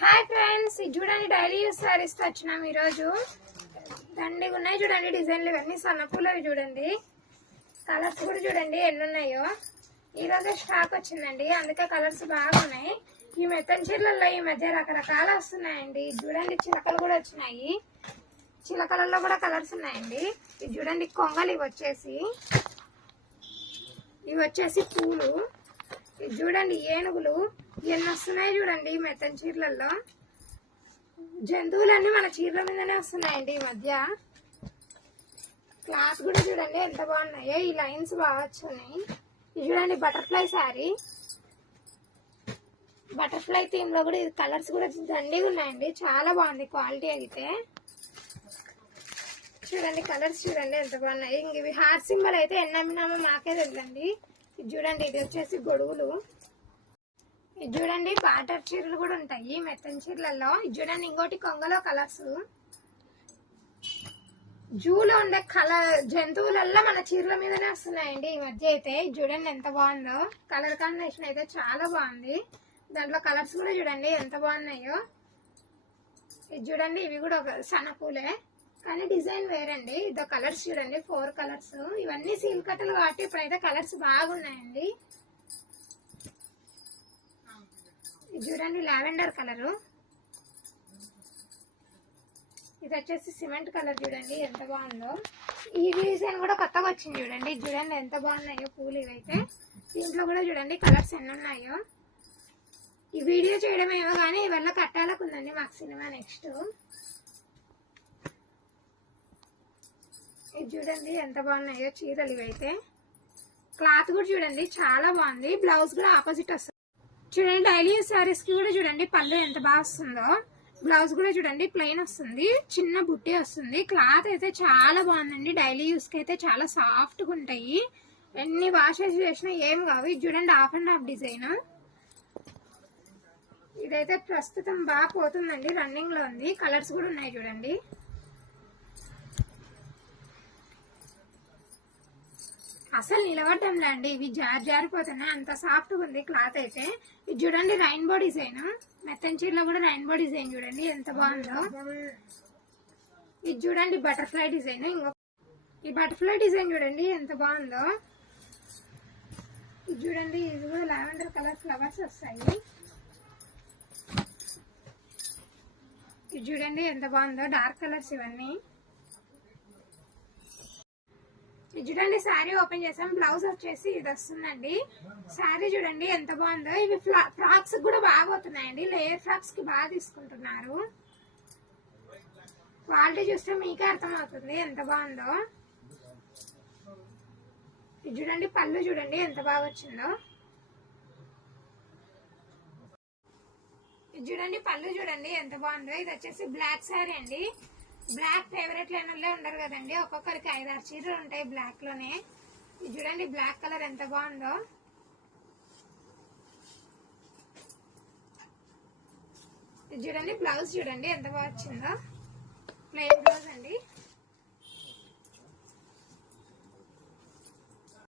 Hi friends, ఇది చూడండి daily use saris తో వచ్చినాం. ఈరోజు దండిగా ఉన్నాయి చూడండి డిజైన్లు. ఇవన్నీ సన్నపూలవి చూడండి. కలర్స్ కూడా చూడండి ఎన్ని ఉన్నాయో. ఈరోజే స్టాక్ వచ్చిందండి, అందుకే కలర్స్ బాగున్నాయి. ఈ మెత్తని చీరలలో ఈ మధ్య రకరకాల వస్తున్నాయండి. చూడండి చిలకలు కూడా వచ్చినాయి. చిలకలలో కూడా కలర్స్ ఉన్నాయండి. ఇది చూడండి కొంగలు ఇవి వచ్చేసి పూలు. ఇది చూడండి ఏనుగులు ఎన్ని వస్తున్నాయి చూడండి. మెత్తని చీరలలో జంతువులన్నీ మన చీరల మీదనే వస్తున్నాయండి ఈ మధ్య. క్లాత్ కూడా చూడండి ఎంత బాగున్నాయో. ఈ లైన్స్ బాగా వచ్చున్నాయి. ఇది చూడండి బటర్ఫ్లై శారీ. బటర్ఫ్లై థీమ్ లో కూడా ఇది కలర్స్ కూడా దండిగా ఉన్నాయండి. చాలా బాగుంది క్వాలిటీ అయితే. చూడండి కలర్స్ చూడండి ఎంత బాగున్నాయి. ఇంక ఇవి హార్ట్ సింబల్ అయితే ఎన్నమ్మినామో మాకే తెలియండి. ఇది చూడండి ఇది వచ్చేసి గొడుగులు. ఇది చూడండి బార్డర్ చీరలు కూడా ఉంటాయి మెత్తని చీరలలో. ఇది చూడండి ఇంకోటి కొంగలో కలర్స్. జూలో ఉండే జంతువులల్లో మన చీరల మీదనే వస్తున్నాయండి ఈ మధ్య అయితే. ఇది చూడండి ఎంత బాగుందో. కలర్ కాంబినేషన్ అయితే చాలా బాగుంది. దాంట్లో కలర్స్ కూడా చూడండి ఎంత బాగున్నాయో. ఇది చూడండి ఇవి కూడా ఒక సన్నపూలే కానీ డిజైన్ వేరండి. ఇదో కలర్స్ చూడండి 4 కలర్స్. ఇవన్నీ సీల్ కట్టలు కాబట్టి ఇప్పుడైతే కలర్స్ బాగున్నాయండి. ఇది చూడండి లావెండర్ కలరు. ఇది వచ్చేసి సిమెంట్ కలర్. చూడండి ఎంత బాగుందో. ఈ డిజైన్ కూడా కొత్తగా వచ్చింది చూడండి. చూడండి ఎంత బాగున్నాయో పూలు ఇవైతే. దీంట్లో కూడా చూడండి కలర్స్ ఎన్ని ఉన్నాయో. ఈ వీడియో చేయడం ఏమో కానీ ఇవల్ల కట్టాలకు ఉందండి మాకు సినిమా నెక్స్ట్. ఇది చూడండి ఎంత బాగున్నాయో చీరలు ఇవైతే. క్లాత్ కూడా చూడండి చాలా బాగుంది. బ్లౌజ్ కూడా ఆపోజిట్ వస్తుంది చూడండి. డైలీ యూస్ సారీస్ కి కూడా చూడండి పళ్ళు ఎంత బాగా వస్తుందో. బ్లౌజ్ కూడా చూడండి ప్లెయిన్ వస్తుంది, చిన్న బుట్టి వస్తుంది. క్లాత్ అయితే చాలా బాగుందండి. డైలీ యూస్ కి అయితే చాలా సాఫ్ట్ గా ఉంటాయి. ఎన్ని వాషెస్ చేసినా ఏం కావు. ఇది చూడండి హాఫ్ అండ్ హాఫ్ డిజైన్. ఇదైతే ప్రస్తుతం బాగా పోతుందండి, రన్నింగ్ లో ఉంది. కలర్స్ కూడా ఉన్నాయి చూడండి. అసలు నిలబడ్డంలే అండి, ఇవి జారిపోతున్నాయి అంత సాఫ్ట్ గా ఉంది క్లాత్ అయితే. ఇది చూడండి రైన్బో డిజైన్. మెత్తని చీరలో కూడా రైన్బో డిజైన్ చూడండి ఎంత బాగుందో. ఇది చూడండి బటర్ఫ్లై డిజైన్. ఈ బటర్ఫ్లై డిజైన్ చూడండి ఎంత బాగుందో. ఇది చూడండి ఇది కూడా లావెండర్ కలర్ ఫ్లవర్స్ వస్తాయి. ఇది చూడండి ఎంత బాగుందో. డార్క్ కలర్స్ ఇవన్నీ. ఇది చూడండి శారీ ఓపెన్ చేసాం. బ్లౌజ్ వచ్చేసి ఇది వస్తుందండి. శారీ చూడండి ఎంత బాగుందో. ఇవి ఫ్రాక్స్ కూడా బాగా పోతున్నాయండి. లేయర్ ఫ్రాక్స్ కి బాగా తీసుకుంటున్నారు. క్వాలిటీ చూస్తే మీకే అర్థమవుతుంది ఎంత బాగుందో. ఇది చూడండి పళ్ళు చూడండి ఎంత బాగా వచ్చిందో. ఇది చూడండి పళ్ళు చూడండి ఎంత బాగుందో. ఇది వచ్చేసి బ్లాక్ శారీ అండి. బ్లాక్ ఫేవరెట్ లేని వాళ్ళే ఉండరు కదండి. ఒక్కొక్కరికి 5-6 చీరలు ఉంటాయి బ్లాక్ లోనే. ఇది చూడండి బ్లాక్ కలర్ ఎంత బాగుందో. ఇది చూడండి బ్లౌజ్ చూడండి ఎంత బాగా వచ్చిందో. ప్లెయిన్ బ్లౌజ్ అండి.